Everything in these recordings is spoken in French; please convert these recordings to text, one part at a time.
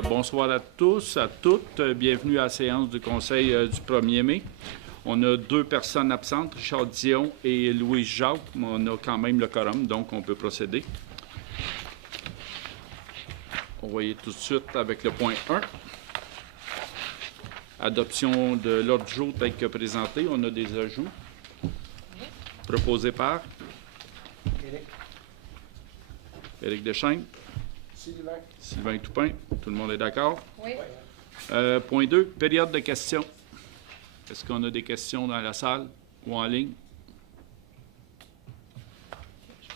Bonsoir à tous, à toutes. Bienvenue à la séance du Conseil du 1er mai. On a 2 personnes absentes, Richard Dion et Louis Jacques. On a quand même le quorum, donc on peut procéder. On va y aller tout de suite avec le point 1. Adoption de l'ordre du jour tel que présenté. On a des ajouts proposés par Éric Deschênes. Sylvain Toupin. Tout le monde est d'accord? Oui. Point 2, période de questions. Est-ce qu'on a des questions dans la salle ou en ligne?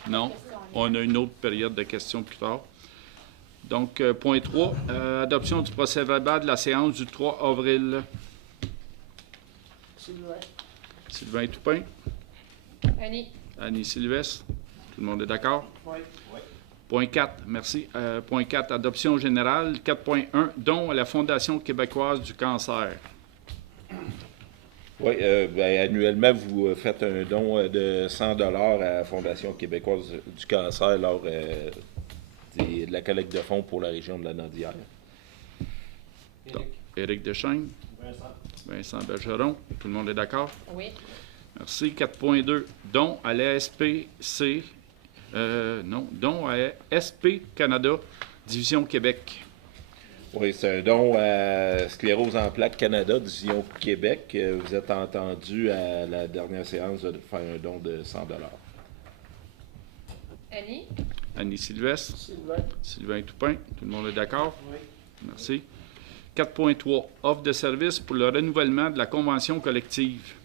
Non. On a une autre période de questions plus tard. Donc, point 3, adoption du procès-verbal de la séance du 3 avril. Sylvain Toupin. Annie Sylvestre. Tout le monde est d'accord? Oui. Point 4, merci. Point 4, adoption générale. 4.1, don à la Fondation québécoise du cancer. Oui, annuellement, vous faites un don de 100 $ à la Fondation québécoise du cancer lors de la collecte de fonds pour la région de la Naudière. Éric Deschênes. Vincent Bergeron. Tout le monde est d'accord? Oui. Merci. 4.2, don à l'ASPC. Don à SP Canada, Division Québec. Oui, c'est un don à Sclérose en plaques Canada, Division Québec. Vous êtes entendu à la dernière séance de faire un don de 100 $. Annie Sylvestre. Sylvain Toupin. Tout le monde est d'accord? Oui. Merci. 4.3, offre de service pour le renouvellement de la convention collective.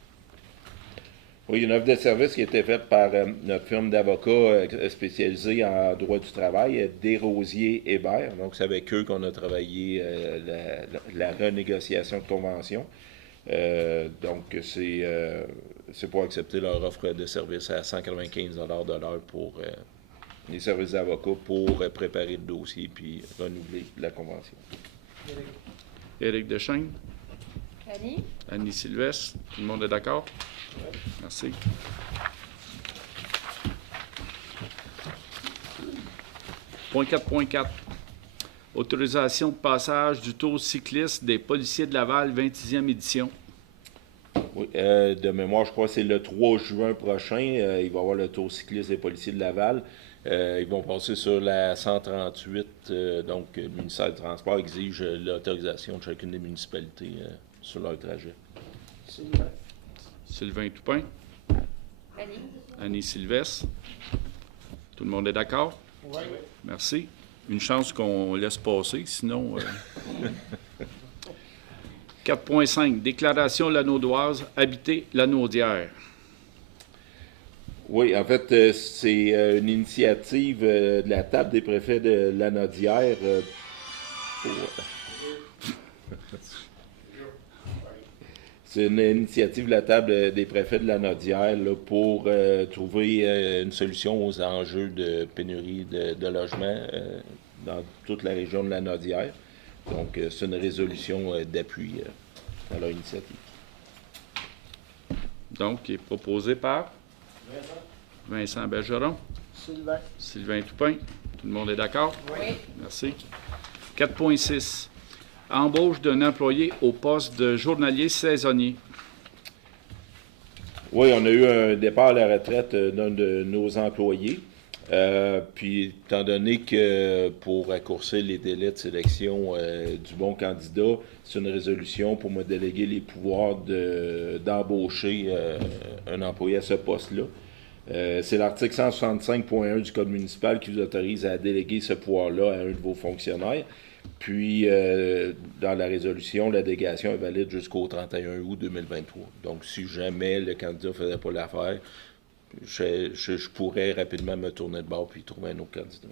Oui, une offre de service qui a été faite par notre firme d'avocats spécialisée en droit du travail, Desrosiers Hébert. Donc, c'est avec eux qu'on a travaillé la renégociation de convention. Donc, c'est pour accepter leur offre de service à 195 $ de l'heure pour les services d'avocats pour préparer le dossier puis renouveler la convention. Éric Deschênes. Annie Sylvestre. Tout le monde est d'accord? Oui. Merci. Point 4.4. Autorisation de passage du tour cycliste des policiers de Laval, 26e édition. Oui, de mémoire, je crois que c'est le 3 juin prochain. Il va y avoir le tour cycliste des policiers de Laval. Ils vont passer sur la 138. Donc, le ministère du Transport exige l'autorisation de chacune des municipalités sur leur trajet. Sylvain Toupin. Annie Sylvestre. Tout le monde est d'accord? Oui. Merci. Une chance qu'on laisse passer, sinon... 4.5. Déclaration lanaudoise, habiter la Naudière. Oui, en fait, c'est une initiative de la table des préfets de la Naudière C'est une initiative de la table des préfets de la Naudière là, pour trouver une solution aux enjeux de pénurie de logements dans toute la région de la Naudière. Donc, c'est une résolution d'appui à leur initiative. Donc, qui est proposé par Vincent Bergeron. Sylvain Toupin. Tout le monde est d'accord? Oui. Merci. 4.6. Embauche d'un employé au poste de journalier saisonnier. Oui, on a eu un départ à la retraite d'un de nos employés. Puis, étant donné que pour raccourcir les délais de sélection du bon candidat, c'est une résolution pour me déléguer les pouvoirs d'embaucher un employé à ce poste-là. C'est l'article 165.1 du Code municipal qui vous autorise à déléguer ce pouvoir-là à un de vos fonctionnaires. Puis, dans la résolution, la délégation est valide jusqu'au 31 août 2023. Donc, si jamais le candidat ne faisait pas l'affaire, je pourrais rapidement me tourner de bord puis trouver un autre candidat.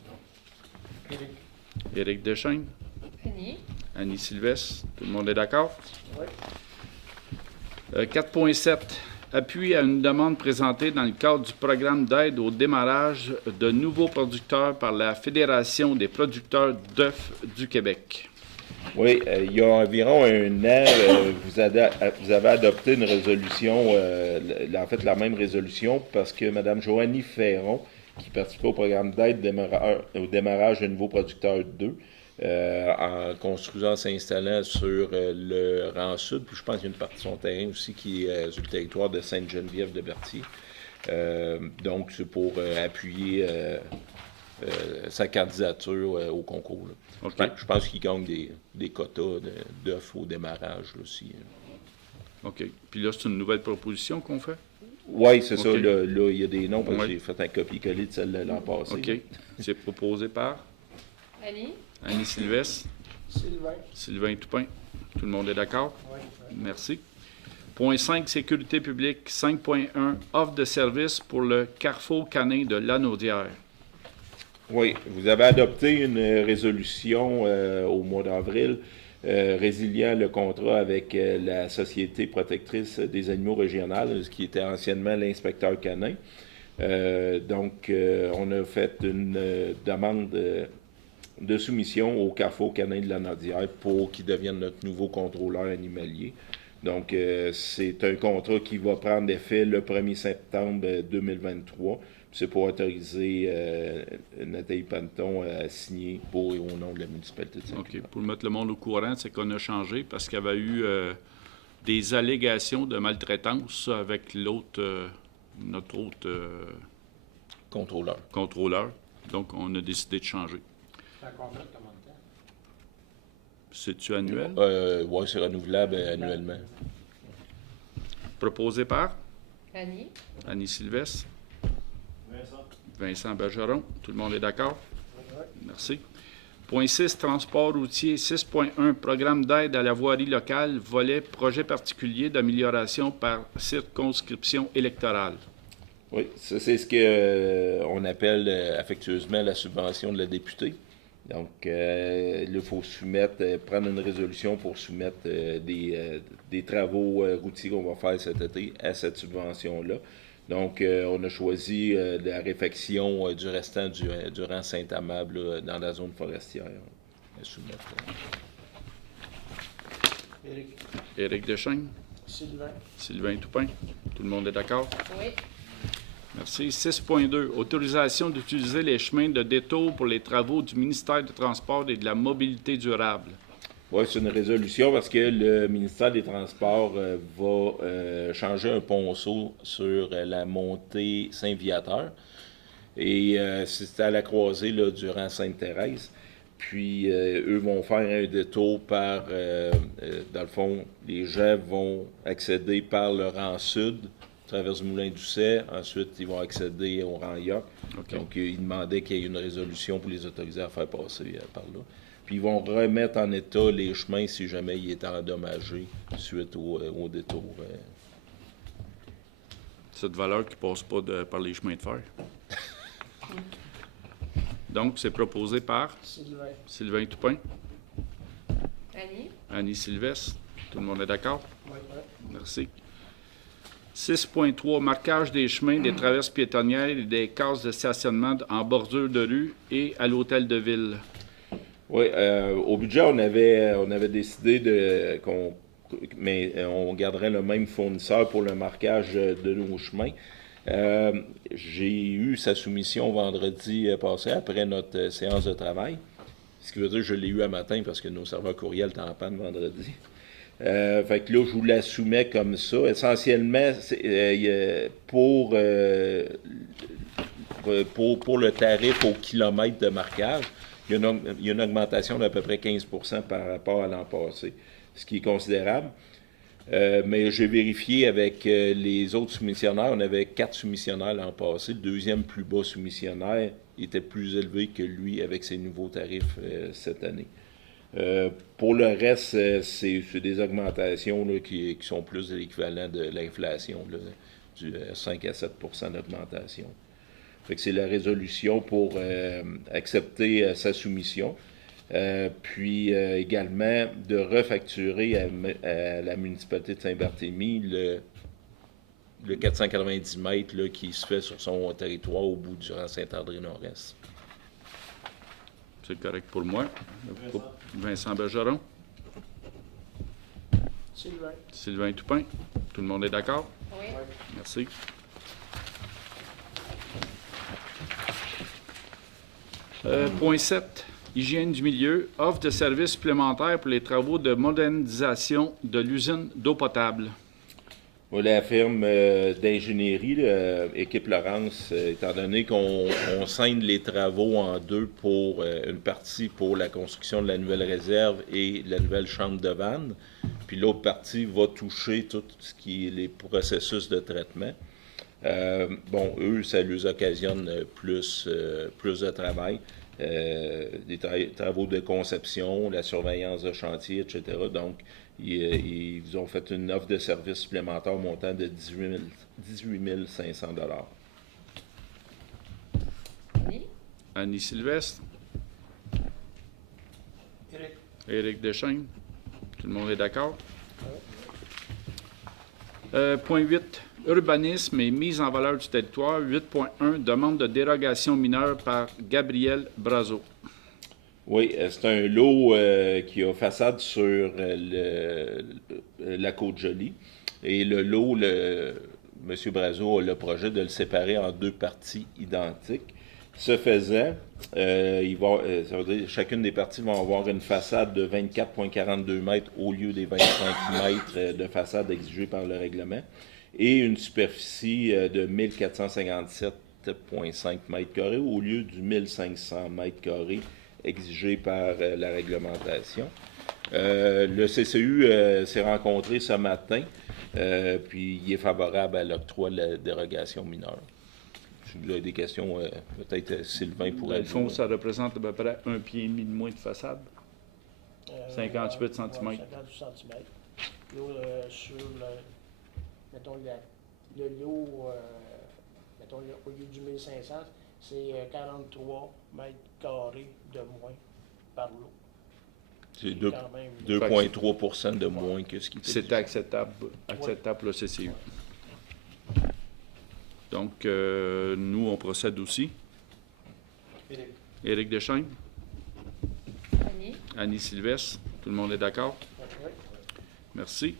Éric Deschênes. Annie Sylvestre. Tout le monde est d'accord? Oui. 4.7. Appui à une demande présentée dans le cadre du programme d'aide au démarrage de nouveaux producteurs par la Fédération des producteurs d'œufs du Québec. Oui, il y a environ un an, vous avez adopté une résolution, en fait la même résolution, parce que Mme Joanie Ferron, qui participait au programme d'aide au démarrage de nouveaux producteurs 2, en construisant, s'installant sur le rang sud. Puis je pense qu'il y a une partie de son terrain aussi qui est sur le territoire de Sainte-Geneviève-de-Berthier. Donc, c'est pour appuyer sa candidature au concours. OK. Je pense qu'il gagne des quotas d'œufs au démarrage là, aussi. OK. Puis là, c'est une nouvelle proposition qu'on fait? Oui, c'est ça. OK. Là, il y a des noms parce que Ouais. j'ai fait un copier-coller de celle de l'an passé. OK. C'est proposé par Annie? Annie Sylvestre, Sylvain. Sylvain Toupin. Tout le monde est d'accord? Oui. Merci. Point 5, sécurité publique. 5.1, offre de service pour le Carrefour canin de Lanaudière. Oui, vous avez adopté une résolution au mois d'avril résiliant le contrat avec la Société protectrice des animaux régionales, ce qui était anciennement l'inspecteur canin. Donc, on a fait une demande de soumission au Carrefour canin de Lanaudière pour qu'il devienne notre nouveau contrôleur animalier. Donc, c'est un contrat qui va prendre effet le 1er septembre 2023. C'est pour autoriser Nathalie Panton à signer pour et au nom de la municipalité de Saint-Cuber. OK. Pour mettre le monde au courant, c'est qu'on a changé parce qu'il y avait eu des allégations de maltraitance avec notre autre Contrôleur. contrôleur. Donc, on a décidé de changer. C'est un contrat de combien de temps? C'est-tu annuel? Oui, c'est renouvelable annuellement. Proposé par Annie? Annie Sylvestre. Vincent Bergeron. Tout le monde est d'accord? Merci. Point 6, transport routier. 6.1, programme d'aide à la voirie locale, volet projet particulier d'amélioration par circonscription électorale. Oui, ça c'est ce qu'on appelle affectueusement la subvention de la députée. Donc, là, il faut prendre une résolution pour soumettre des travaux routiers qu'on va faire cet été à cette subvention-là. Donc, on a choisi la réfection du restant du rang Saint-Amable dans la zone forestière à soumettre. Éric. Éric Deschênes, Sylvain. Sylvain Toupin. Tout le monde est d'accord? Oui. Merci. 6.2, autorisation d'utiliser les chemins de détour pour les travaux du ministère des Transports et de la Mobilité durable. Oui, c'est une résolution parce que le ministère des Transports va changer un ponceau sur la montée Saint-Viateur. Et c'est à la croisée là, du rang Sainte-Thérèse. Puis eux vont faire un détour par, dans le fond, les gens vont accéder par le rang sud, à travers du Moulin-Doucet. Ensuite, ils vont accéder au rang Yoc. OK. Donc, ils demandaient qu'il y ait une résolution pour les autoriser à faire passer par là. Puis ils vont remettre en état les chemins si jamais ils étaient endommagés suite au détour. Cette valeur qui ne passe pas par les chemins de fer. Donc, c'est proposé par Sylvain. Sylvain Toupin, Annie? Annie Sylvestre. Tout le monde est d'accord? Oui. Merci. 6.3, marquage des chemins, des traverses piétonnières et des cases de stationnement en bordure de rue et à l'hôtel de ville. Oui, au budget, on avait décidé mais on garderait le même fournisseur pour le marquage de nos chemins. J'ai eu sa soumission vendredi passé après notre séance de travail. Ce qui veut dire que je l'ai eu à matin parce que nos serveurs courriels étaient en panne vendredi. Fait que là, je vous la soumets comme ça. Essentiellement, pour le tarif au kilomètre de marquage, il y a une augmentation d'à peu près 15% par rapport à l'an passé, ce qui est considérable. Mais j'ai vérifié avec les autres soumissionnaires. On avait 4 soumissionnaires l'an passé. Le deuxième plus bas soumissionnaire était plus élevé que lui avec ses nouveaux tarifs cette année. Pour le reste, c'est des augmentations là, qui sont plus de l'équivalent de l'inflation, là, du 5 à 7% d'augmentation. Fait que c'est la résolution pour accepter sa soumission. Puis également de refacturer à la municipalité de Saint-Barthélemy le 490 mètres là, qui se fait sur son territoire au bout du rang Saint-André-Nord-Est. C'est correct pour moi. Vincent Bergeron, Sylvain. Sylvain Toupin. Tout le monde est d'accord? Oui. Merci. Point 7. Hygiène du milieu, offre de services supplémentaires pour les travaux de modernisation de l'usine d'eau potable. Oui, la firme d'ingénierie, équipe Laurence, étant donné qu'on scinde les travaux en deux pour une partie pour la construction de la nouvelle réserve et la nouvelle chambre de vanne, puis l'autre partie va toucher tout ce qui est les processus de traitement. Bon, eux, ça leur occasionne plus de travail. Des travaux de conception, la surveillance de chantier, etc. Donc, ils ont fait une offre de service supplémentaire au montant de 18 500 $. Annie? Annie Sylvestre, Éric. Éric Deschênes. Tout le monde est d'accord? Point 8. Urbanisme et mise en valeur du territoire. 8.1. Demande de dérogation mineure par Gabriel Brazo. Oui, c'est un lot qui a façade sur la Côte-Jolie. Et le lot, M. Brazo a le projet de le séparer en deux parties identiques. Ce faisant, ça veut dire chacune des parties va avoir une façade de 24,42 mètres au lieu des 25 mètres de façade exigée par le règlement et une superficie de 1457,5 mètres carrés au lieu du 1500 mètres carrés exigé par la réglementation. Le CCU s'est rencontré ce matin, puis il est favorable à l'octroi de la dérogation mineure. Si vous avez des questions, peut-être Sylvain Dans pourrait... le fond, ça représente à peu près 1,5 pied de moins de façade. 58 centimètres. 58 cm. Là, sur mettons, le lot, mettons, au lieu du 1500, c'est 43 mètres carrés de moins par lot. C'est quand même 2,3 % de moins que ce qui était C'était acceptable pour le CCU. Donc, nous, on procède aussi. Éric. Éric Deschênes, Annie? Annie Sylvestre, tout le monde est d'accord? Oui. Merci.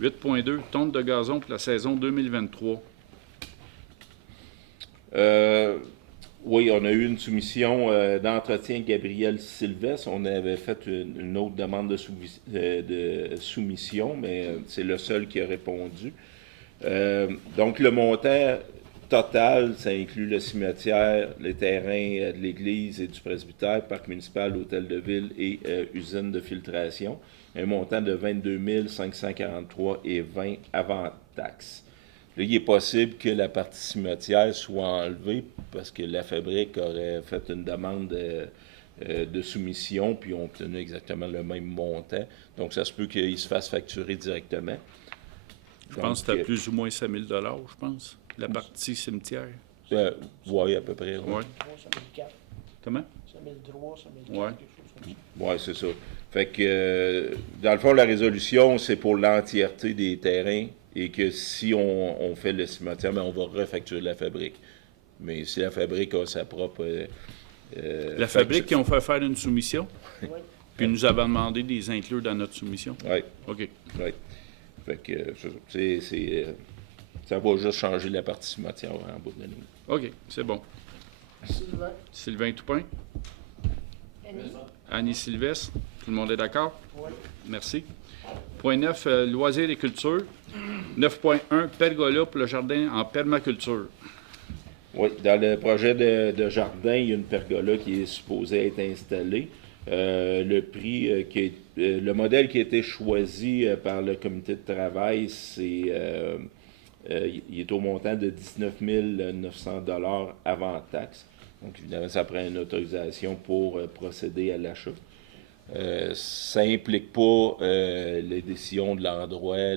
8.2, tonte de gazon pour la saison 2023. Oui, on a eu une soumission d'entretien Gabriel Sylvestre. On avait fait une autre demande de soumission, mais c'est le seul qui a répondu. Donc, le montant total, ça inclut le cimetière, les terrains de l'église et du presbytère, parc municipal, hôtel de ville et usine de filtration. Un montant de 22 543,20 avant taxe. Là, il est possible que la partie cimetière soit enlevée parce que la fabrique aurait fait une demande de soumission puis ont obtenu exactement le même montant. Donc, ça se peut qu'il se fasse facturer directement. Je pense que c'était plus ou moins 5 000 $, je pense, la partie cimetière. Oui, à peu près. Oui. 5004. Comment? 5003, 5004, Ouais. quelque chose comme ça. Oui, c'est ça. Fait que, dans le fond, la résolution, c'est pour l'entièreté des terrains et que si on fait le cimetière, on va refacturer la fabrique. Mais si la fabrique a sa propre... La fabrique qui ont fait faire une soumission, Oui. puis nous avait demandé de les inclure dans notre soumission. Oui, OK. oui. Fait que, ça va juste changer la partie cimetière en bout de la ligne. OK, c'est bon. Sylvain. Sylvain Toupin, Annie? Annie Sylvestre, tout le monde est d'accord? Oui. Merci. Point 9, loisirs et culture. 9.1, pergola pour le jardin en permaculture. Oui, dans le projet de jardin, il y a une pergola qui est supposée être installée. Le prix, le modèle qui a été choisi par le comité de travail, il est au montant de 19 900 $ avant taxe. Donc, évidemment, ça prend une autorisation pour procéder à l'achat. Ça n'implique pas les décisions de l'endroit,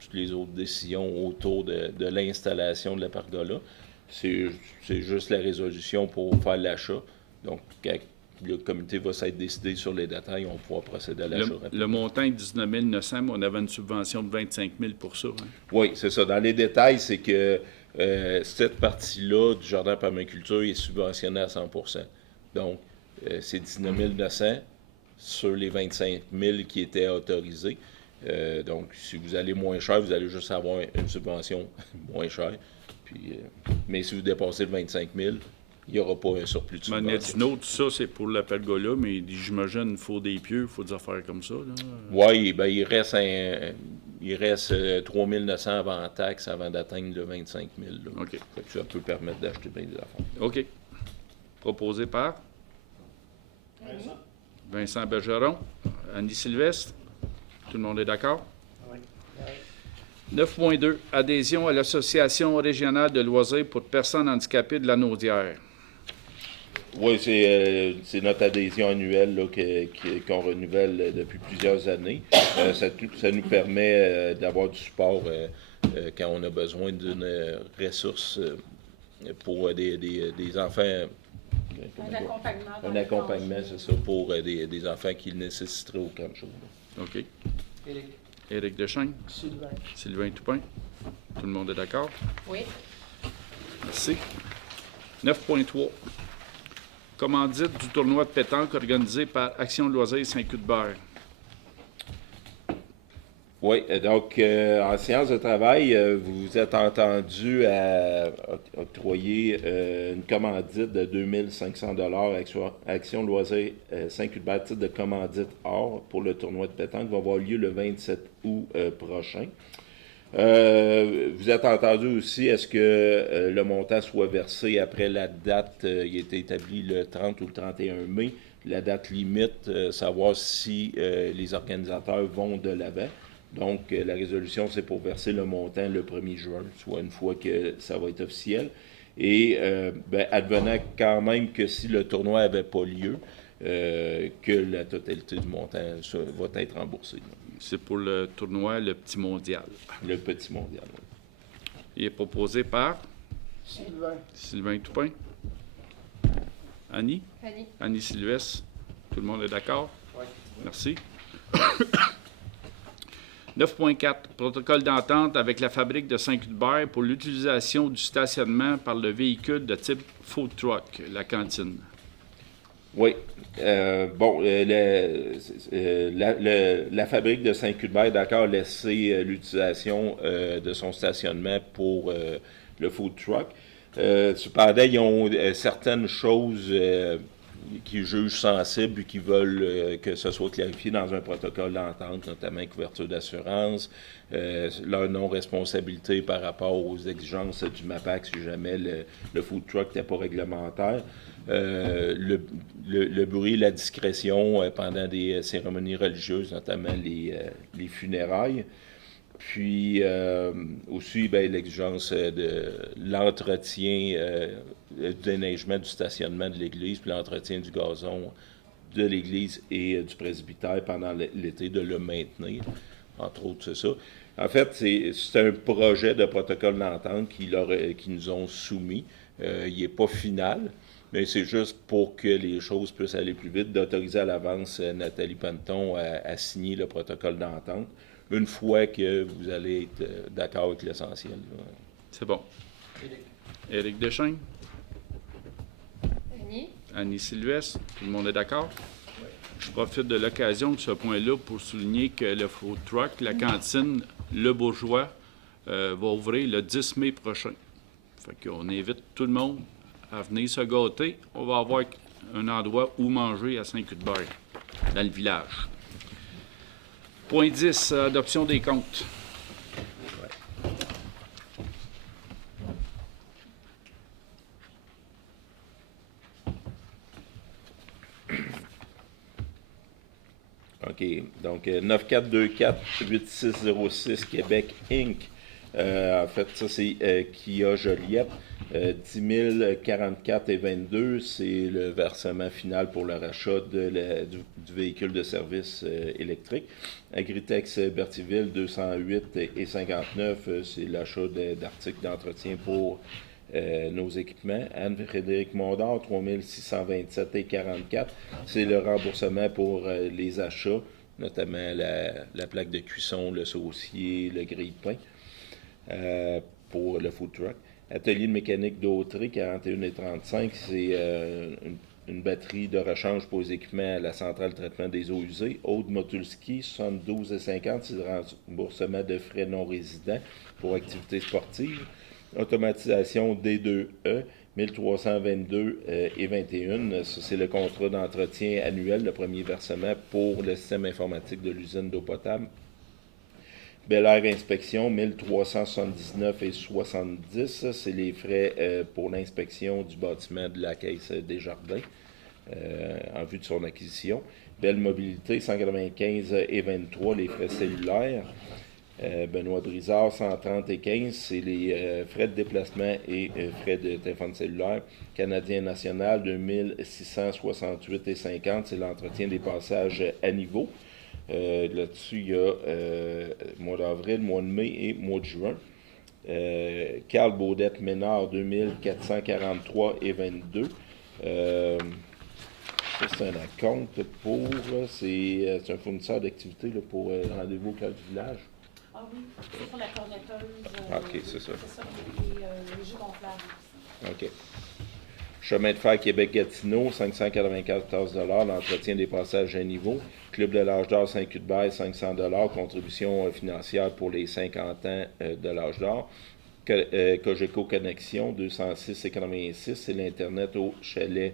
toutes les autres décisions autour de l'installation de la pergola. C'est juste la résolution pour faire l'achat. Donc, quand le comité va s'être décidé sur les détails, on pourra procéder à l'achat rapidement. Le montant est 19 900, mais on avait une subvention de 25 000 pour ça. Hein? Oui, c'est ça. Dans les détails, c'est que cette partie-là du jardin permaculture est subventionnée à 100%. Donc, c'est 19 900 sur les 25 000 qui étaient autorisés. Donc, si vous allez moins cher, vous allez juste avoir une subvention moins chère. Puis, mais si vous dépassez le 25 000, il n'y aura pas un surplus de Mais il y a subvention. une autre, ça, c'est pour la pergola, mais il dit, j'imagine, il faut des pieux, il faut des affaires comme ça. Là. Oui, ben, il reste 3 900 avant taxe avant d'atteindre le 25 000. Là. OK. Fait que ça peut permettre d'acheter bien des affaires. OK. Proposé par Annie? Vincent Bergeron, Annie Sylvestre. Tout le monde est d'accord? Oui. 9.2. Adhésion à l'Association régionale de loisirs pour personnes handicapées de la Naudière. Oui, c'est notre adhésion annuelle là, qu'on renouvelle depuis plusieurs années. Ça nous permet d'avoir du support quand on a besoin d'une ressource pour des enfants. Un accompagnement. Un accompagnement, c'est ça, pour des enfants qui nécessiteraient aucun chose. OK. Éric. Éric Deschênes, Sylvain. Sylvain Toupin. Tout le monde est d'accord? Oui. Merci. 9.3. Commandite du tournoi de pétanque organisé par Action Loisirs Saint-Cuthbert. Oui, donc en séance de travail, vous vous êtes entendu à octroyer une commandite de 2 500 $ à Action Loisirs Saint-Cuthbert, titre de commandite or pour le tournoi de pétanque qui va avoir lieu le 27 août prochain. Vous êtes entendu aussi, est-ce que le montant soit versé après la date, il a été établi le 30 ou le 31 mai, la date limite, savoir si les organisateurs vont de l'avant. Donc, la résolution, c'est pour verser le montant le 1er juin, soit une fois que ça va être officiel. Et advenant quand même que si le tournoi n'avait pas lieu, que la totalité du montant va être remboursée. C'est pour le tournoi Le Petit Mondial. Le petit mondial. Oui. Il est proposé par Sylvain. Sylvain Toupin. Annie? Annie? Annie Sylvestre. Tout le monde est d'accord? Oui. Merci. 9.4. Protocole d'entente avec la fabrique de Saint-Cuthbert pour l'utilisation du stationnement par le véhicule de type food truck, la cantine. Oui. La fabrique de Saint-Cuthbert, d'accord, a laissé l'utilisation de son stationnement pour le food truck. Cependant, ils ont certaines choses qu'ils jugent sensibles et qui veulent que ce soit clarifié dans un protocole d'entente, notamment couverture d'assurance, leur non-responsabilité par rapport aux exigences du MAPAC si jamais le food truck n'était pas réglementaire. Le bruit, la discrétion pendant des cérémonies religieuses, notamment les funérailles. Puis aussi l'exigence de l'entretien, du déneigement du stationnement de l'église, puis l'entretien du gazon de l'église et du presbytère pendant l'été, de le maintenir. Entre autres, c'est ça. En fait, c'est un projet de protocole d'entente qu'ils nous ont soumis. Il n'est pas final, mais c'est juste pour que les choses puissent aller plus vite, d'autoriser à l'avance Nathalie Panton à signer le protocole d'entente, une fois que vous allez être d'accord avec l'essentiel. C'est bon. Éric. Éric Deschênes, Annie? Annie Sylvestre, tout le monde est d'accord? Je profite de l'occasion de ce point-là pour souligner que le food truck, la cantine Le Bourgeois, va ouvrir le 10 mai prochain. Fait qu'on invite tout le monde à venir se gâter. On va avoir un endroit où manger à Saint-Cuthbert, dans le village. Point 10, adoption des comptes. OK. Donc, 9424-8606 Québec Inc. En fait, ça, c'est Kia Joliette. 10 044,22, c'est le versement final pour le rachat du véhicule de service électrique. Agritex Berthierville, 208,59, c'est l'achat d'articles d'entretien pour nos équipements. Anne-Frédéric Mondor, 3627,44, c'est le remboursement pour les achats, notamment la plaque de cuisson, le saucier, le grille-pain pour le food truck. Atelier de mécanique d'Autré, 41,35, c'est une batterie de rechange pour les équipements à la centrale de traitement des eaux usées. Aude Motulski, 72,50, c'est le remboursement de frais non résidents pour activités sportives. Automatisation D2E, 1322 et 21. Ça, c'est le contrat d'entretien annuel, le premier versement pour le système informatique de l'usine d'eau potable. Bel Air Inspection, 1379 et 70. C'est les frais pour l'inspection du bâtiment de la Caisse des Jardins en vue de son acquisition. Belle Mobilité, 195 et 23, les frais cellulaires. Benoît Brizard, 130 et 15, c'est les frais de déplacement et frais de téléphone cellulaire. Canadien National, 2668 et 50, c'est l'entretien des passages à niveau. Là-dessus, il y a mois d'avril, mois de mai et mois de juin. Carl Baudette Ménard, 2443 et 22. Ça, c'est un acompte pour. C'est un fournisseur d'activités pour rendez-vous au cœur du village. Ah oui, c'est pour la cornetteuse. OK, c'est ça. C'est ça, et les jeux gonflables aussi. OK. Chemin de fer Québec-Gatineau, 594 $ l'entretien des passages à niveau. Club de l'âge d'or Saint-Cuthbert, 500 $, contribution financière pour les 50 ans de l'âge d'or. Cogeco Connexion, 206,86 $, c'est l'Internet au chalet,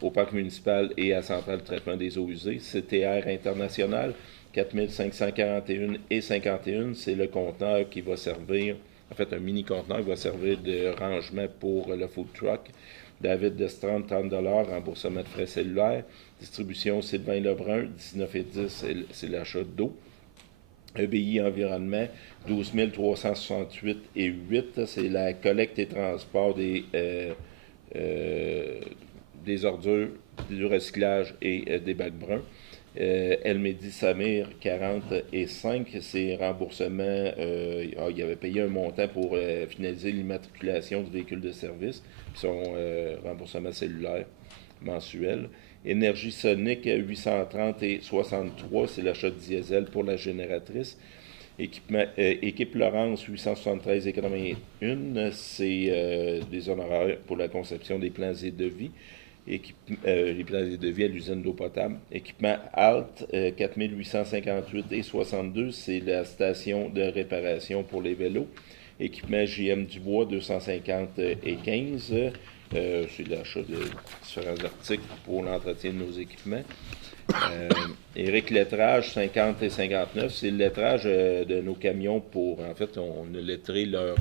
au parc municipal et à centrale de traitement des eaux usées. CTR International, 4541 et 51, c'est le conteneur qui va servir, en fait un mini-conteneur qui va servir de rangement pour le food truck. David Destrand, 30 $, remboursement de frais cellulaires. Distribution Sylvain Lebrun, 19 et 10, c'est l'achat d'eau. EBI Environnement, 12 368 et 8, c'est la collecte et transport des ordures, du recyclage et des bacs bruns. Elmedi Samir, 40 et 5, c'est remboursement. Il avait payé un montant pour finaliser l'immatriculation du véhicule de service, puis son remboursement cellulaire mensuel. Énergie Sonique, 830 et 63, c'est l'achat de diesel pour la génératrice. Équipe Laurence, 873 et 81, c'est des honoraires pour la conception des plans et devis. Les plans et devis à l'usine d'eau potable. Équipement ALT, 4858 et 62, c'est la station de réparation pour les vélos. Équipement JM Dubois, 250 et 15, c'est l'achat de différents articles pour l'entretien de nos équipements. Éric Lettrage, 50 et 59, c'est le lettrage de nos camions pour, en fait, on a lettré leur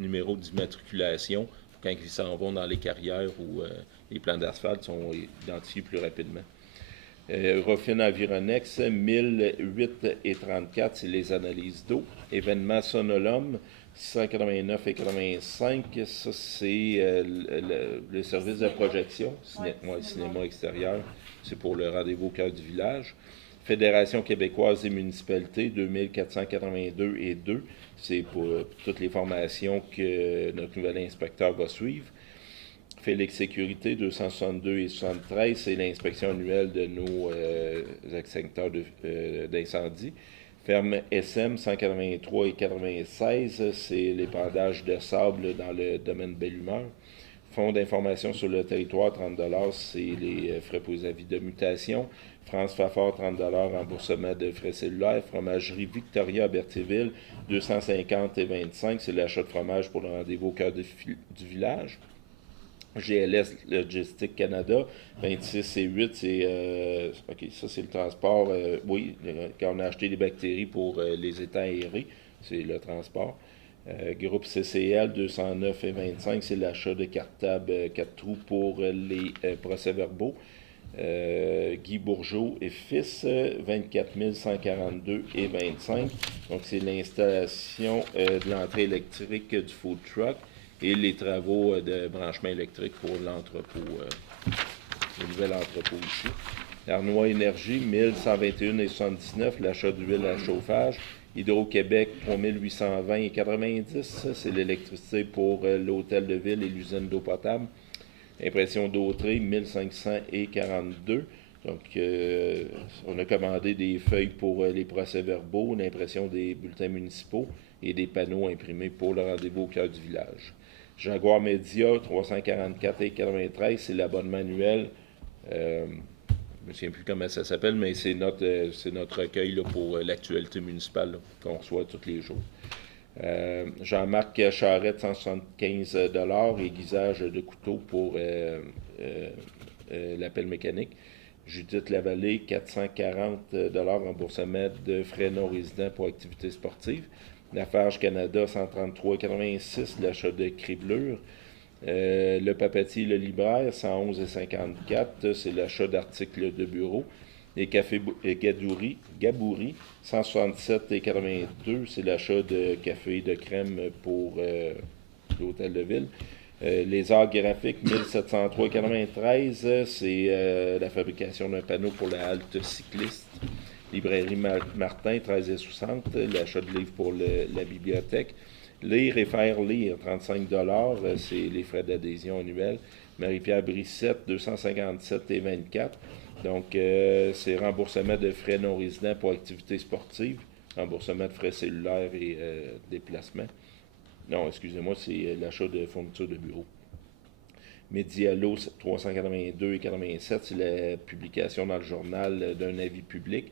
numéro d'immatriculation quand ils s'en vont dans les carrières où les plans d'asphalte sont identifiés plus rapidement. Rofin Environex, 1008 et 34, c'est les analyses d'eau. Événement Sonolome, 189 et 85, ça c'est le service de projection, cinéma extérieur, c'est pour le rendez-vous au cœur du village. Fédération québécoise des municipalités, 2482 et 2, c'est pour toutes les formations que notre nouvel inspecteur va suivre. Félix Sécurité, 262 et 73, c'est l'inspection annuelle de nos extincteurs d'incendie. Ferme SM, 183 et 96, c'est l'épandage de sable dans le domaine Belle Humeur. Fonds d'information sur le territoire, 30 $, c'est les frais pour les avis de mutation. France Fafard, 30 $, remboursement de frais cellulaires. Fromagerie Victoria à Berthierville, 250 et 25, c'est l'achat de fromage pour le rendez-vous au cœur du village. GLS Logistique Canada, 26 et 8, c'est OK, ça c'est le transport. Oui, quand on a acheté des bactéries pour les étangs aérés, c'est le transport. Groupe CCL, 209 et 25, c'est l'achat de cartables 4 trous pour les procès-verbaux. Guy Bourgeot et Fils, 24 142 et 25. Donc, c'est l'installation de l'entrée électrique du food truck et les travaux de branchement électrique pour l'entrepôt, le nouvel entrepôt ici. Arnois Énergie, 1121 et 79, l'achat d'huile à chauffage. Hydro-Québec, 3820 et 90, c'est l'électricité pour l'hôtel de ville et l'usine d'eau potable. Impression d'Autré, 1500 et 42. Donc, on a commandé des feuilles pour les procès-verbaux, l'impression des bulletins municipaux et des panneaux imprimés pour le rendez-vous au cœur du village. Jaguar Média, 344 et 93, c'est l'abonnement annuel. Je ne me souviens plus comment ça s'appelle, mais c'est notre recueil là, pour l'actualité municipale là, qu'on reçoit tous les jours. Jean-Marc Charette, 175 aiguisage de couteau pour l'appel mécanique. Judith Lavallée, 440 remboursement de frais non résidents pour activités sportives. Lafarge Canada, 133,86 l'achat de criblure. Le Papetier Le Libraire, 111,54 c'est l'achat d'articles de bureau. Et Café Gaboury, 167,82 c'est l'achat de café et de crème pour l'hôtel de ville. Les arts graphiques, 1703,93 c'est la fabrication d'un panneau pour la halte cycliste. Librairie Martin, 13,60 l'achat de livres pour la bibliothèque. Lire et faire lire, 35 c'est les frais d'adhésion annuels. Marie-Pierre Brissette, 257,24 donc, c'est remboursement de frais non résidents pour activités sportives, remboursement de frais cellulaires et déplacements. Non, excusez-moi, c'est l'achat de fournitures de bureau. Medialo, 382,87 c'est la publication dans le journal d'un avis public.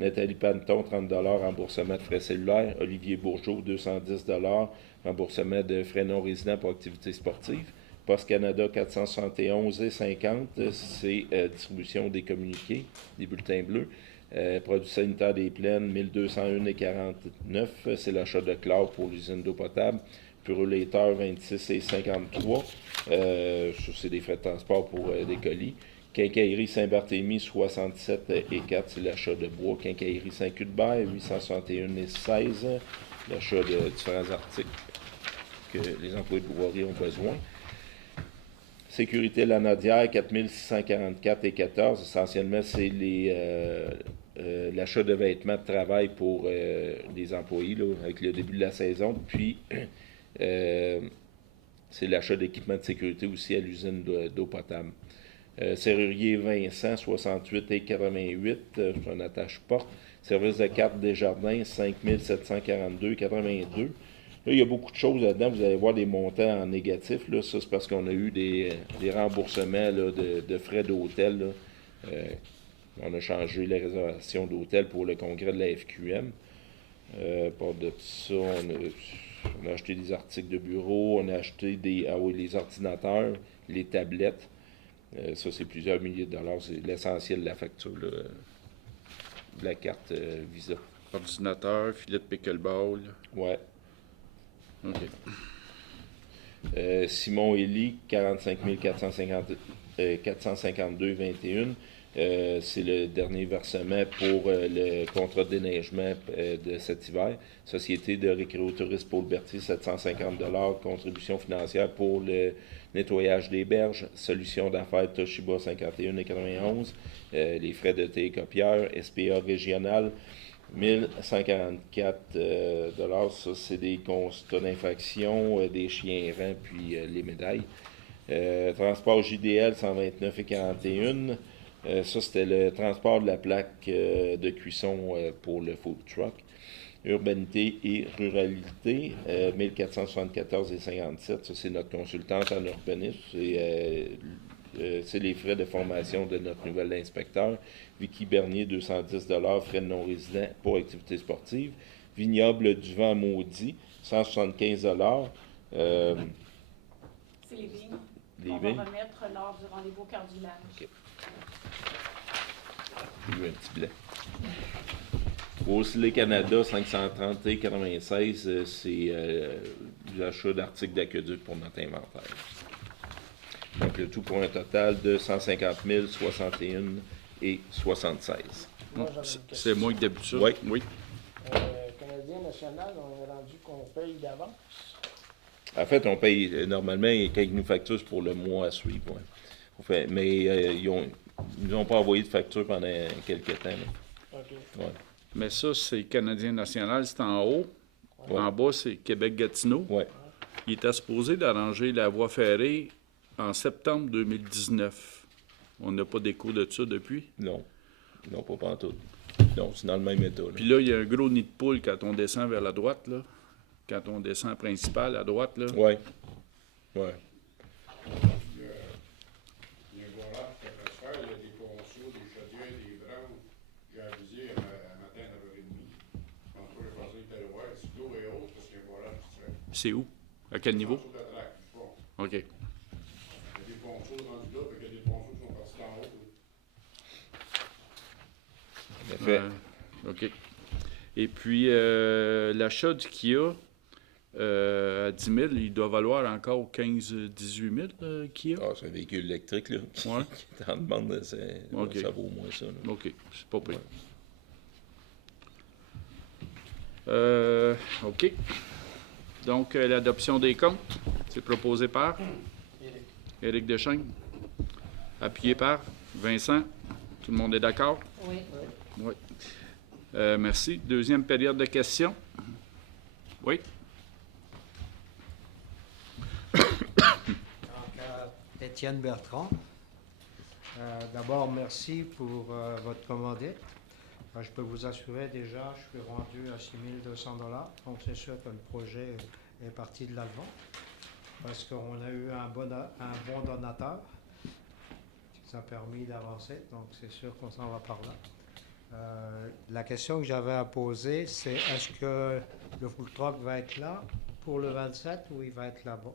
Nathalie Panton, 30 remboursement de frais cellulaires. Olivier Bourgeot, 210 remboursement de frais non résidents pour activités sportives. Poste Canada, 471,50 c'est distribution des communiqués, des bulletins bleus. Produits sanitaires des plaines, 1201,49 c'est l'achat de chlore pour l'usine d'eau potable. Purolator, 26,53 ça, c'est des frais de transport pour des colis. Quincaillerie Saint-Barthélemy, 67,4 c'est l'achat de bois. Quincaillerie Saint-Cuthbert, 861,16 l'achat de différents articles que les employés de boiserie ont besoin. Sécurité Lanaudière, 4644,14 essentiellement, c'est l'achat de vêtements de travail pour les employés là, avec le début de la saison. Puis, c'est l'achat d'équipements de sécurité aussi à l'usine d'eau potable. Serrurier Vincent, 68,88 c'est un attache-porte. Service de carte Desjardins, 5742,82 Là, il y a beaucoup de choses là-dedans. Vous allez voir des montants en négatif. Là. Ça, c'est parce qu'on a eu des remboursements là, de frais d'hôtel. On a changé les réservations d'hôtel pour le congrès de la FQM. Par de ça, on a acheté des articles de bureau, on a acheté les ordinateurs, les tablettes. Ça, c'est plusieurs milliers de dollars. C'est l'essentiel de la facture là, de la carte Visa. Ordinateur, filet de pickleball. Ouais. OK. Simon Elie, 45 452,21 c'est le dernier versement pour le contrat de déneigement de cet hiver. Société de récréotourisme Paul Berthier, 750 contribution financière pour le nettoyage des berges. Solution d'affaires Toshiba, 51,91 les frais de télécopieur. SPA régional, 1144 ça c'est des constats d'infraction, des chiens errants, puis les médailles. Transport JDL, 129,41 ça c'était le transport de la plaque de cuisson pour le food truck. Urbanité et ruralité, 1474,57 ça c'est notre consultante en urbanisme. C'est les frais de formation de notre nouvel inspecteur. Vicky Bernier, 210 frais de non-résidents pour activités sportives. Vignoble du Vent Maudit, 175 C'est les vignes. On va remettre lors du rendez-vous au cœur du lac. OK. J'ai eu un petit blanc. Beausoleil Canada, 530,96 c'est l'achat d'articles d'aqueduc pour notre inventaire. Donc, le tout pour un total de 150 061,76. C'est moins que d'habitude. Oui. Canadien national, on est rendu qu'on paye d'avance. En fait, on paye normalement, quand ils nous facturent, c'est pour le mois à suivre. Ouais. Mais ils nous ont pas envoyé de facture pendant quelques temps. Là. OK. Ouais. Mais ça, c'est Canadien national, c'est en haut. Ouais. En bas, c'est Québec-Gatineau. Ouais. Il était supposé d'arranger la voie ferrée en septembre 2019. On n'a pas d'écho de ça depuis. Non, pas pantoute. Non, c'est dans le même état. Là. Puis là, il y a un gros nid de poule quand on descend vers la droite, là. Quand on descend principal à droite, là. Ouais. Il y a un barrage qui peut se faire, il y a des ponceaux, des chaudières, des branches. J'ai avisé à matin à 9h30. Je pense pas que je pensais qu'il était loin. Si l'eau est haute, parce qu'il y a un barrage C'est où? À quel niveau? En dessous de la traque, du pont. OK. Il y a des ponceaux rendus là, fait qu'il y a des ponceaux qui sont partis en haut. En effet. OK. Et puis, l'achat du Kia, à 10 000, il doit valoir encore 15-18 000, Kia? Ah, c'est un véhicule électrique, là. Ouais. Qui est en demande, OK. ça vaut au moins ça. Là. OK, c'est pas pire. OK. Donc, l'adoption des comptes, c'est proposé par Éric Deschênes, appuyé par Vincent. Tout le monde est d'accord? Oui. Oui. Merci. Deuxième période de questions. Oui. Étienne Bertrand. D'abord, merci pour votre commandite. Je peux vous assurer déjà, je suis rendu à 6 200 $. Donc, c'est sûr que le projet est parti de l'avant. Parce qu'on a eu un bon donateur qui nous a permis d'avancer. Donc, c'est sûr qu'on s'en va par là. La question que j'avais à poser, c'est est-ce que le food truck va être là pour le 27 ou il va être là-bas?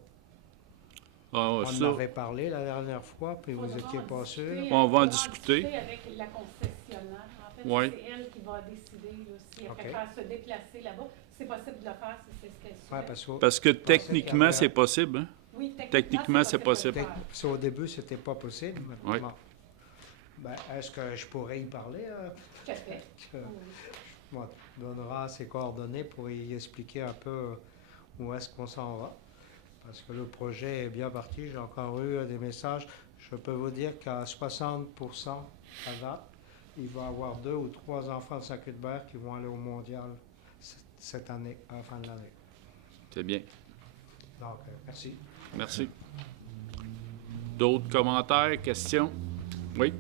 Ah, On ça, en avait parlé la dernière fois, puis vous n'étiez pas sûr. On va en discuter. Avec la concessionnaire. En fait, Ouais. c'est elle qui va décider là, si elle OK. préfère se déplacer là-bas. C'est possible de le faire si c'est ce qu'elle souhaite. Ouais, parce que techniquement, c'est possible. Hein? Oui, techniquement, c'est possible. de le faire. parce qu'au début, c'était pas possible. Mais Ouais. bon. Ben, est-ce que je pourrais y parler? Tout à fait. Oui. On donnera ses coordonnées pour y expliquer un peu où est-ce qu'on s'en va. Parce que le projet est bien parti. J'ai encore eu des messages. Je peux vous dire qu'à 60% à date, il va y avoir 2 ou 3 enfants de Saint-Cuthbert qui vont aller au mondial cette année, à la fin de l'année. C'est bien. Donc, merci. Merci. D'autres commentaires, questions? Oui.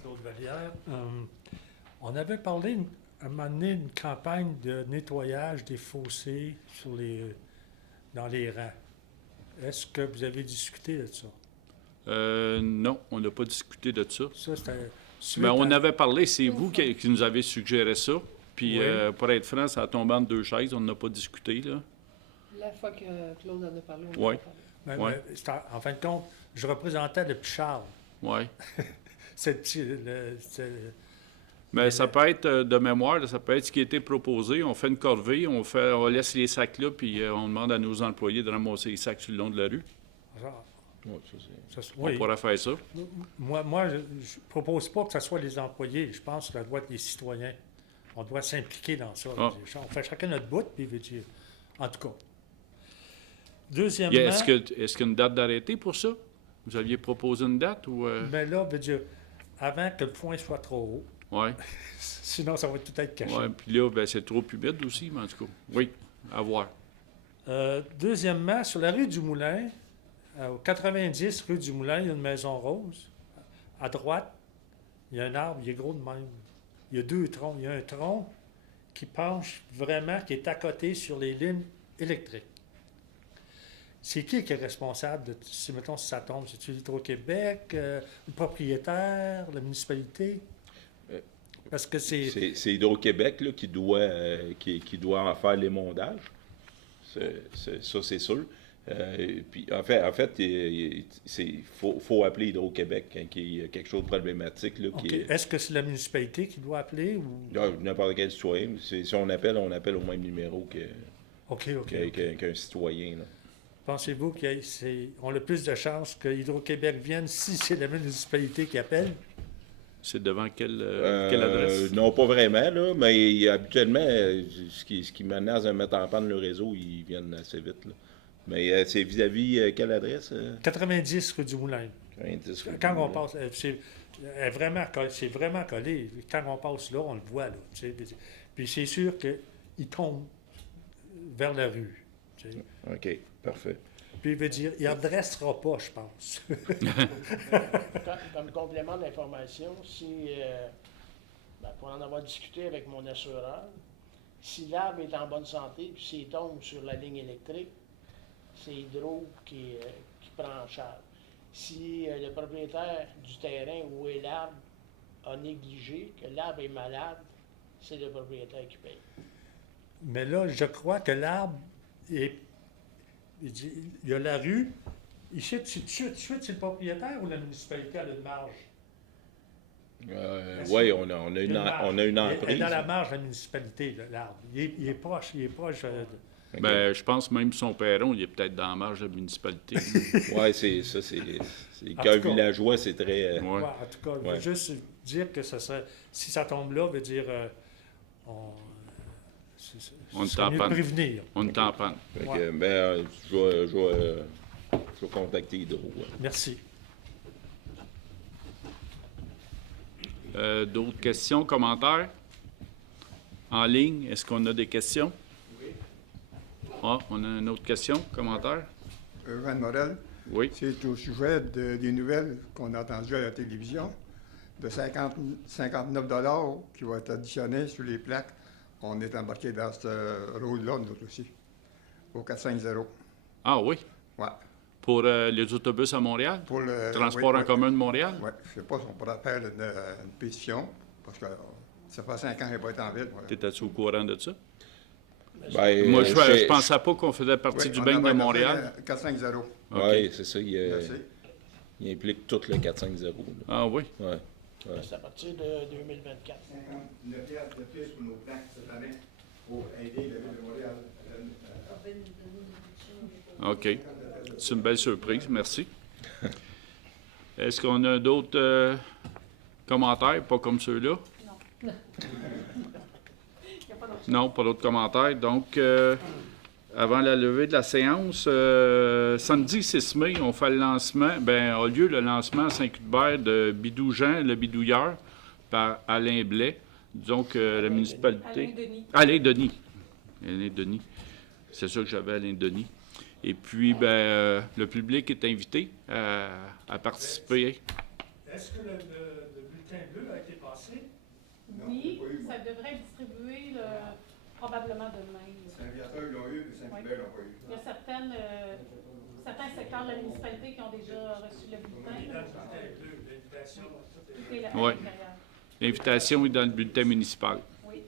Claude Vallière. On avait parlé à un moment donné d'une campagne de nettoyage des fossés dans les rangs. Est-ce que vous avez discuté de ça? Non, on n'a pas discuté de ça. Ça, c'était Mais on à- avait parlé, c'est vous qui nous avez suggéré ça. Puis, Oui. pour être franc, ça a tombé entre deux chaises. On n'a pas discuté, là. La fois que Claude en a parlé, on en Ouais. a parlé. mais en fin de compte, je représentais le petit Charles. Oui. C'est le petit- Mais ça peut être, de mémoire, là, ça peut être ce qui a été proposé. On fait une corvée, on laisse les sacs là, puis on demande à nos employés de ramasser les sacs sur le long de la rue. Ouais, On pourra faire ça. Moi, je propose pas que ce soit les employés. Je pense que ça doit être les citoyens. On doit s'impliquer dans ça. Ah. On fait chacun notre bout, puis veut dire. En tout cas. Il y a- Deuxièmement, Est-ce qu'il y a une date d'arrêté pour ça? Vous aviez proposé une date ou... mais là, veut dire, avant que le point soit trop haut, Oui. sinon ça va tout être caché. Ouais, puis là, ben, c'est trop humide aussi, mais en tout cas. Oui, à voir. Deuxièmement, sur la rue du Moulin, au 90 rue du Moulin, il y a une maison rose. À droite, il y a un arbre, il est gros de même. Il y a 2 troncs. Il y a un tronc qui penche vraiment, qui est à côté sur les lignes électriques. C'est qui est responsable de si, mettons, si ça tombe? C'est-tu l'Hydro-Québec, le propriétaire, la municipalité? Parce que C'est Hydro-Québec là, qui doit en faire l'émondage. Ça, c'est sûr. Puis, en fait, il faut appeler Hydro-Québec quand il y a quelque chose de problématique. Là, OK. Est-ce que c'est la municipalité qui doit appeler ou... N'importe quel citoyen. Si on appelle au même numéro OK. qu'un citoyen. Là. Pensez-vous qu'ils ont le plus de chances que Hydro-Québec vienne si c'est la municipalité qui appelle? C'est devant quelle adresse? Non, pas vraiment, là, mais habituellement, ce qui menace de mettre en panne le réseau, ils viennent assez vite. Là. Mais c'est vis-à-vis quelle adresse? 90 rue du Moulin. 90 rue Quand du on Moulin. passe, c'est vraiment collé. Quand on passe là, on le voit. Là, tu sais. Puis c'est sûr qu'il tombe vers la rue. Tu sais. OK, parfait. Puis il veut dire, il n'adressera pas, je pense. Comme complément d'information, pour en avoir discuté avec mon assureur, si l'arbre est en bonne santé puis s'il tombe sur la ligne électrique, c'est Hydro qui prend en charge. Si le propriétaire du terrain où est l'arbre a négligé, que l'arbre est malade, c'est le propriétaire qui paye. Mais là, je crois que l'arbre est. Il y a la rue. Ici, tout de suite, c'est le propriétaire ou la municipalité a une marge? Oui, on a une Il est emprise. dans la marge de la municipalité, l'arbre. Il est proche. Ben, je pense même son perron, il est peut-être dans la marge de la municipalité. Oui, c'est ça. C'est En cœur tout cas. villageois, c'est très. Ouais. Ouais, en tout cas, je veux Ouais. juste dire que ça serait. Si ça tombe là, veut dire. On serait mieux de t'en panne. prévenir. On est en panne. Fait que, Ouais. je vais contacter Hydro. Ouais. Merci. D'autres questions, commentaires? En ligne, est-ce qu'on a des questions? Oui. Ah, on a une autre question, commentaire? Van Morel, Oui. c'est au sujet des nouvelles qu'on a entendues à la télévision, de 59 $ qui vont être additionnés sur les plaques. On est embarqué dans ce rôle-là, nous autres aussi, au 450. Ah oui, Ouais. pour les autobus à Montréal? Pour le Transport en commun de Montréal? Oui, je ne sais pas si on pourrait faire une pétition, parce que ça fait 5 ans qu'elle n'a pas été en ville. Voilà. T'étais-tu au courant de ça? Ben, Moi, je pensais pas qu'on faisait partie Oui, du on bain de avait Montréal. 450. Oui, c'est ça. Merci. Il implique tout le 450. là. Ah oui? Ouais. C'est à partir de 2024. 59 $ de plus pour nos plaques cette année, pour aider la ville de Montréal. OK. C'est une belle surprise, merci. Est-ce qu'on a d'autres commentaires, pas comme ceux-là? Il n'y a pas d'autre chose. Non, pas d'autres commentaires. Donc, avant la levée de la séance, samedi 6 mai, on fait le lancement, a lieu le lancement à Saint-Cuthbert de Bidou-Jean, le bidouilleur, par Alain Blais. Donc, la municipalité. Alain Denis. Alain Denis. C'est ça que j'avais, Alain Denis. Et puis, le public est invité à participer. Est-ce que le bulletin bleu a été passé? Oui, ça devrait être distribué probablement demain. Saint-Viateur, ils l'ont eu, mais Saint-Hubert, ils l'ont pas eu. Il y a certains secteurs de la municipalité qui ont déjà reçu le Il est bulletin. dans le bulletin bleu, l'invitation. Tout est à Ouais. l'intérieur. L'invitation est dans le bulletin municipal. Oui.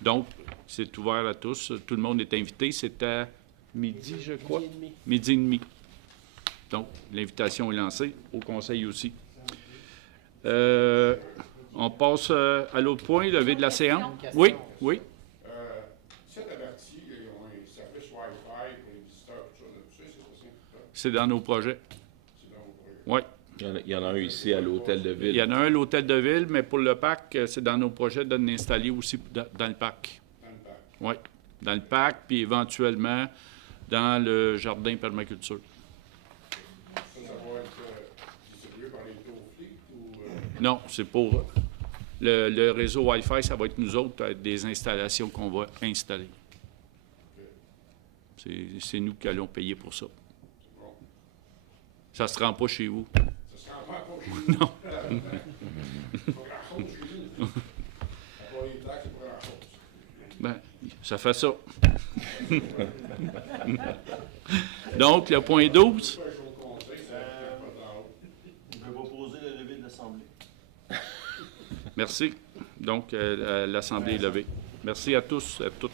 Donc, c'est ouvert à tous. Tout le monde est invité. C'est à midi, je crois. Midi et demi. Midi et demi. Donc, l'invitation est lancée, au conseil aussi. On passe à l'autre point, lever de la séance. Oui, oui. Cet averti, ils ont un service Wi-Fi pour les visiteurs, tout ça, là-dessus, c'est aussi. C'est dans nos projets. C'est dans vos projets. Oui. Il y en a un ici à l'hôtel de ville. Il y en a un à l'hôtel de ville, mais pour le parc, c'est dans nos projets de l'installer aussi dans le parc. Dans le parc. Oui. Dans le parc, puis éventuellement dans le jardin permaculture. Ça va être distribué par les taux flics ou. Non, c'est pour le réseau Wi-Fi, ça va être nous autres, avec des installations qu'on va installer. C'est nous qui allons payer pour ça. Bon. Ça ne se rend pas chez vous. Ça se rend pas encore chez nous. Non. Pas grand-chose chez nous. À part les taxes, c'est pas grand-chose. Ben, ça fait ça. Donc, le point 12. Pas chaud au conseil, ça pas dans l'eau. Je vais proposer la levée de l'Assemblée. Merci. Donc, l'Assemblée est levée. Merci à tous et à toutes.